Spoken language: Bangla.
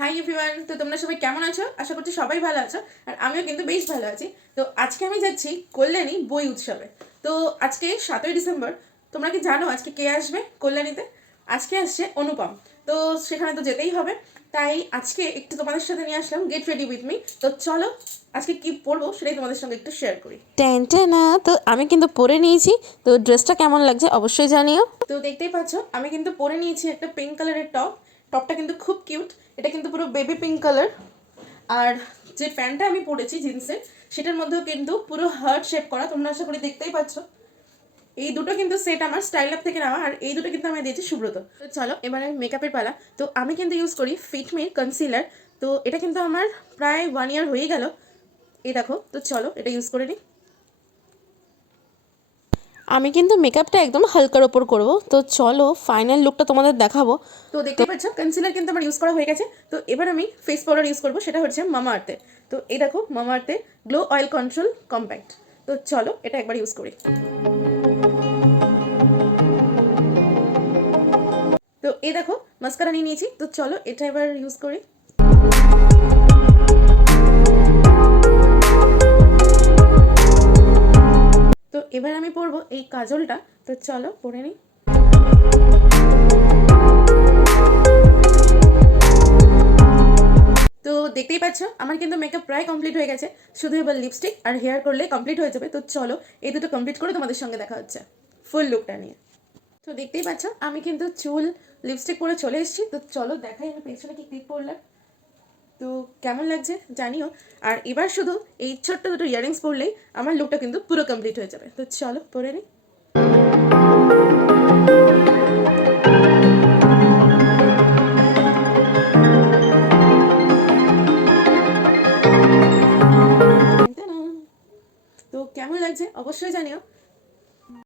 হাই এভরিওয়ান, তো তোমরা সবাই কেমন আছো? আশা করছি সবাই ভালো আছো, আর আমিও কিন্তু বেশ ভালো আছি। তো আজকে আমি যাচ্ছি কল্যাণী বই উৎসবে। তো আজকে 7ই ডিসেম্বর। তোমরা কি জানো আজকে কে আসবে কল্যাণীতে? আজকে আসছে অনুপম। তো সেখানে তো যেতেই হবে, তাই আজকে একটু তোমাদের সাথে নিয়ে আসলাম গেট রেডি উইথ মি। তো চলো আজকে কি পরবো সেটাই তোমাদের সঙ্গে একটু শেয়ার করি। টেনটেনা তো আমি কিন্তু পরে নিয়েছি। তো ড্রেসটা কেমন লাগছে অবশ্যই জানিও। তো দেখতেই পাচ্ছ আমি কিন্তু পরে নিয়েছি একটা পিঙ্ক কালারের টপ। টপটা কিন্তু খুব কিউট, এটা কিন্তু পুরো বেবি পিঙ্ক কালার। আর যে প্যান্টটা আমি পরেছি জিন্সের, সেটার মধ্যেও কিন্তু পুরো হার্ট শেপ করা, তোমরা আশা করি দেখতেই পাচ্ছ। এই দুটো কিন্তু সেট আমার স্টাইল আপ থেকে নেওয়া, আর এই দুটো কিন্তু আমি দিয়েছি সুব্রত। তো চলো এবার আমি মেকআপের পালা। তো আমি কিন্তু ইউজ করি ফিটমির কনসিলার। তো এটা কিন্তু আমার প্রায় 1 ইয়ার হয়ে গেল, এই দেখো। তো চলো এটা ইউজ করে নিই। আমি কিন্তু মেকআপটা একদম হালকার ওপর করব। তো চলো ফাইনাল লুকটা তোমাদের দেখাবো। তো দেখতেই পাচ্ছ কনসিলার কিন্তু আমার ইউজ করা হয়ে গেছে। তো এবার আমি ফেস পাউডার ইউজ করবো, সেটা হচ্ছে মামা আর্থের। তো এই দেখো মামা আর্থের গ্লো অয়েল কন্ট্রোল কম্প্যাক্ট। তো চলো এটা একবার ইউজ করি। তো এই দেখো মাস্কারা নিয়ে নিয়েছি। তো চলো এটা এবার ইউজ করি। তো এবার আমি পরবো এই কাজলটা। তো চলো পরে নিই। তো দেখতেই পাচ্ছ আমার কিন্তু মেকআপ প্রায় কমপ্লিট হয়ে গেছে, শুধু এবার লিপস্টিক আর হেয়ার করলে কমপ্লিট হয়ে যাবে। তো চলো এই দুটো কমপ্লিট করে তোমাদের সঙ্গে দেখা হচ্ছে ফুল লুকটা নিয়ে। তো দেখতেই পাচ্ছ আমি কিন্তু চুল লিপস্টিক পরে চলে এসেছি। তো চলো দেখাই আমি পেছনে কি ক্লিপ পরলাম। তো কেমন লাগছে জানিও। আর এবার শুধু এই ছোট্ট দুটো ইয়াররিংস পরলেই আমার লুকটা কিন্তু পুরো কমপ্লিট হয়ে যাবে। তো চলো পরে নিই। তো কেমন লাগছে অবশ্যই জানিও।